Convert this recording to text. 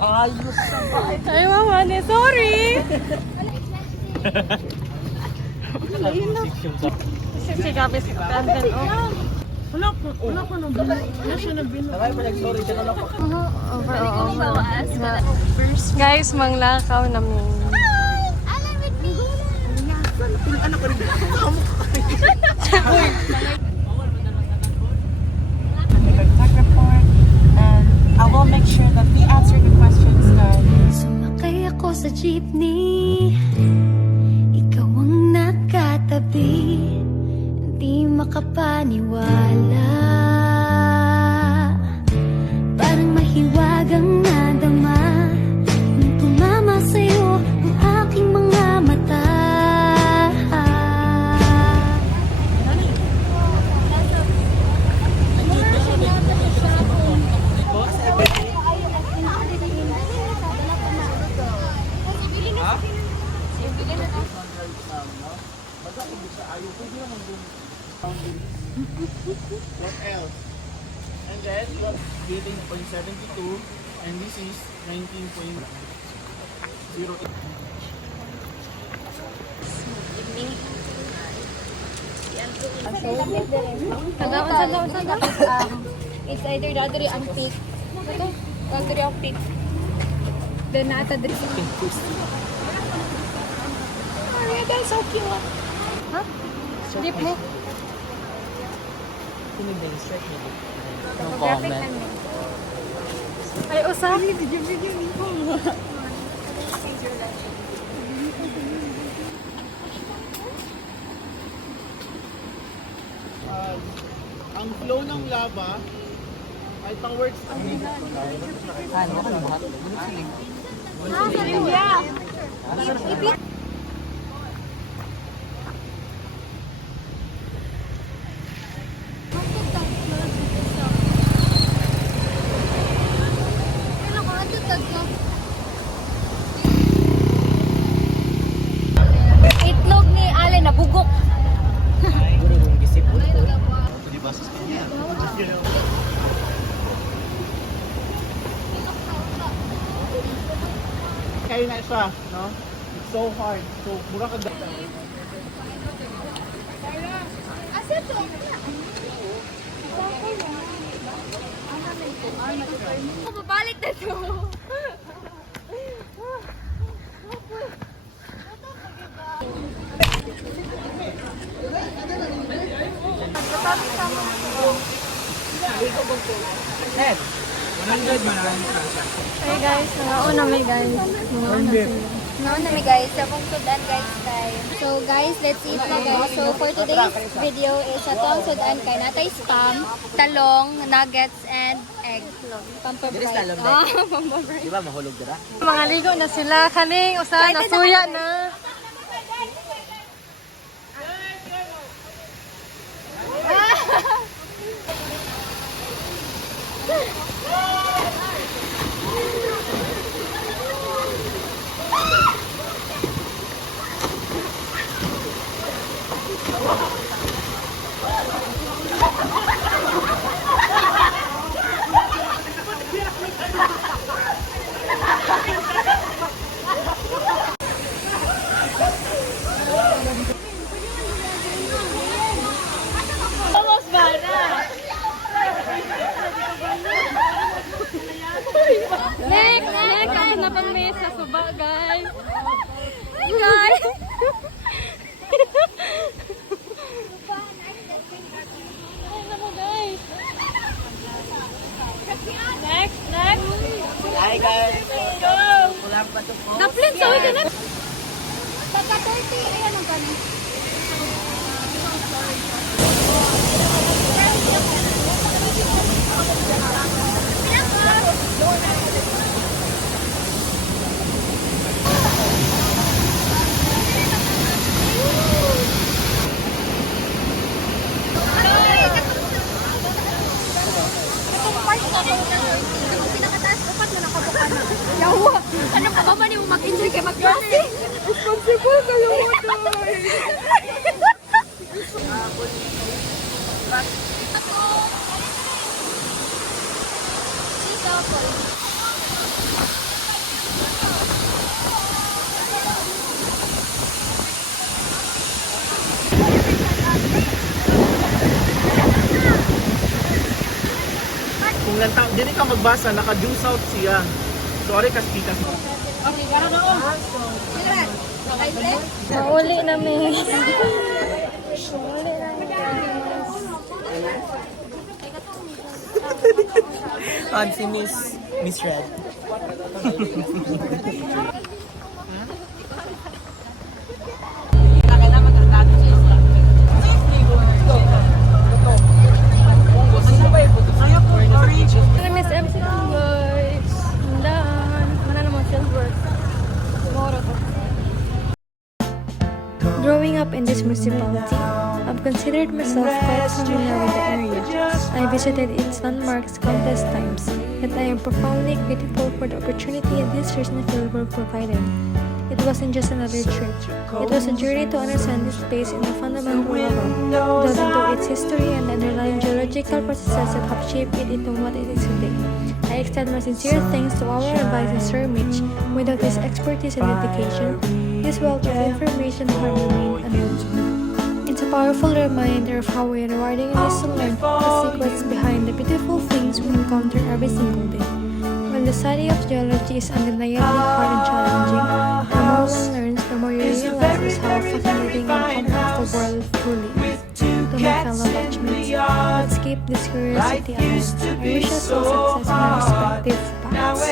Ayos sa bahay. Ay, mama, sorry! Si Gabis, Brandon, oh. Wala ko nang bin. Wala siya nang bin. Nakay pa nag-story ka na lang. Guys, manglakaw namin. Anak ko rin. Report and I will make sure that we answer the questions guys. Sumakay ako sa jeepney, ikaw ang nakatabi, hindi makapaniwala. Parang mahiwagang nadama nung tumama sa'yo ang aking mga mata. What else? And then you have 18.72 and this is 19.08. It's either dadri ang peak. Ito, dadri ang peak. Then nata diri. Oh, my God, so cute. Huh? Deep mo. No comment. Ay, usap. Ang flow ng lava ay towards Itlog ni Ale na bugok. kaya na siya, no? It's so hard. So, mura ka Babalik na to. head. 100 man. Hey guys, nangauna may guys. Nangauna sila. Naon na mi guys, sa mong sudan guys kay. So guys, let's eat na guys. So for today's video is atong sudan kay natay spam, talong, nuggets and egg. Pampabray. Pampabray. Di ba mahulog dira? Mga ligo na sila. Kaning, usa na suya na. Next, ako na pang may sa suba, guys. Hi, guys. Ay, naman, guys. Next. Hi guys. Go. Wala pa to po. Naplin, sawi ka na. Pagka 30, ayan ang kanin. Ano pa ba man yung mag-enjoy kay mag-classy? Responsible kayo mo Dito. Kung lantaw, dili ka magbasa, naka-due south siya. Sorry, kaspikas. Mauli namin. Mauli namin guys. Si Miss Red. Miss MC guys. Handaan. Mana naman silver. Moro to. Growing up in this municipality, I've considered myself quite familiar with the area. I visited its landmarks countless times, yet I am profoundly grateful for the opportunity this recent field provided. It wasn't just another trip. It was a journey to understand this place in a fundamental level, delve into its history and the underlying geological processes that have shaped it into what it is today. I extend my sincere thanks to our advisor, Sir Mitch. Without his expertise and dedication, this wealth of information would remain unknown. It's a powerful reminder of how rewarding it is to learn the secrets behind the beautiful things we encounter every single day. While the study of geology is undeniably hard and challenging, the more one learns, the more you realize how fascinating and complex the world truly is. To my fellow batchmates, let's keep this curiosity alive. I wish us all success in our respective paths.